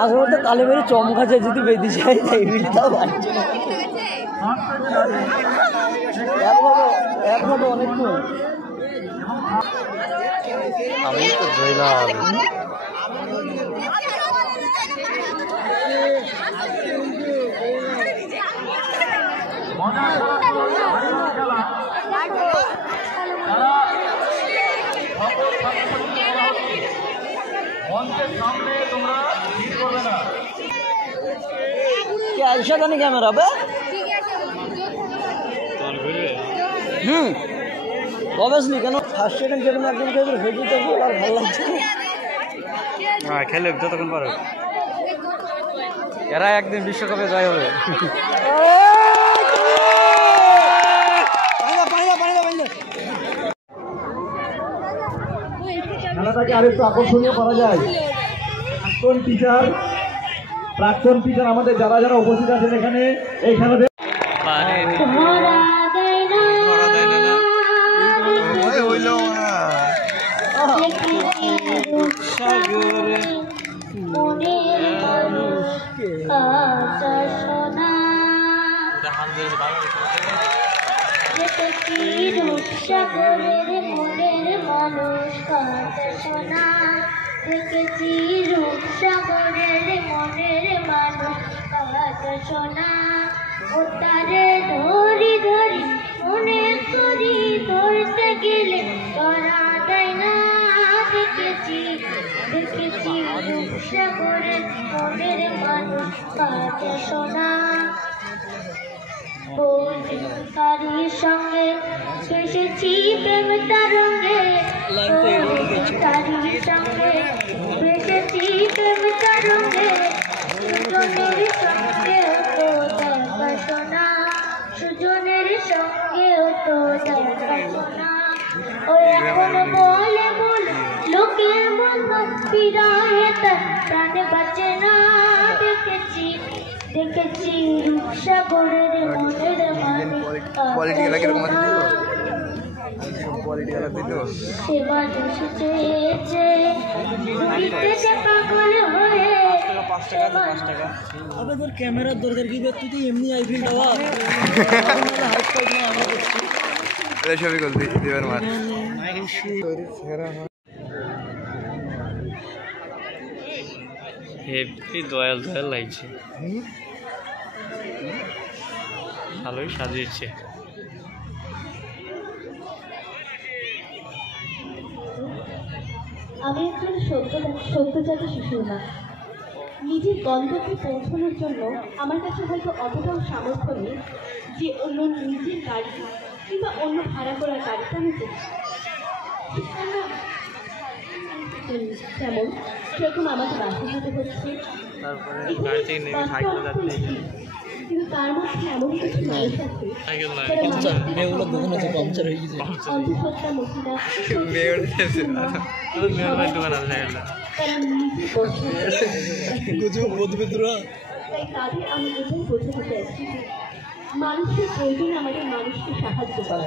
মাঝে মধ্যে কালে বেড়ে চমকাছে যদি বেঁধে যায় তাই তাও বাড়ছে না একভাবে অনেকক্ষণ আমি তো জয়লাল আইসা জানি ক্যামেরা হবে অবভিয়াসলি কেন ফার্স্ট সেকেন্ড যেরকম একজন খেলে হেঁটে তো আর ভালো লাগছে হ্যাঁ খেলে যতক্ষণ পারে এরা একদিন বিশ্বকাপে জয় হবে খেলাটাকে আরেকটু আকর্ষণীয় করা যায় প্রাক্তন টিচার আমাদের যারা যারা উপস্থিত আছেন এখানে এই খেলাতে দেখেছি রূপসাগরের মনের মানুষ কাঁদা সোনা ও তারে ধরি ধরি মনে করি ধরতে গেলে ধরা দেয় না দেখেছি রূপসাগরের মনের মানুষ কাঁদা সোনা তারির সঙ্গে এসেছি প্রেম তারঙ্গে তারির সঙ্গে এসেছি প্রেম তারঙ্গে সুজনের সঙ্গে তো দেখা শোনা সুজনের সঙ্গে তো দেখা শোনা ও এখন বলে বলে লোকের মন ফিরায় তার প্রাণে বাঁচে না দেখেছি রূপসাগরের মনের মানুষ ক্যামেরার দরকার কি তুই এমনি আইফিল টাওয়ার ছবি করবি হেভি দয়াল দয়াল লাগছে ভালোই সাজিয়েছে আমি একজন সদ্যজাত শিশুর মা নিজের গন্তব্যে পৌঁছানোর জন্য আমার কাছে হয়তো অতটাও সামর্থ্য নেই যে অন্য নিজের গাড়ি কিংবা অন্য ভাড়া করা গাড়িতে আমি যেমন সেরকম আমাকে বাসে যেতে হচ্ছে কিন্তু তার মধ্যে এমন কিছু মানুষ আছে তাই তাদের আমি এটাই বোঝাতে চাইছি যে মানুষের প্রয়োজনে আমাদের মানুষকে সাহায্য করা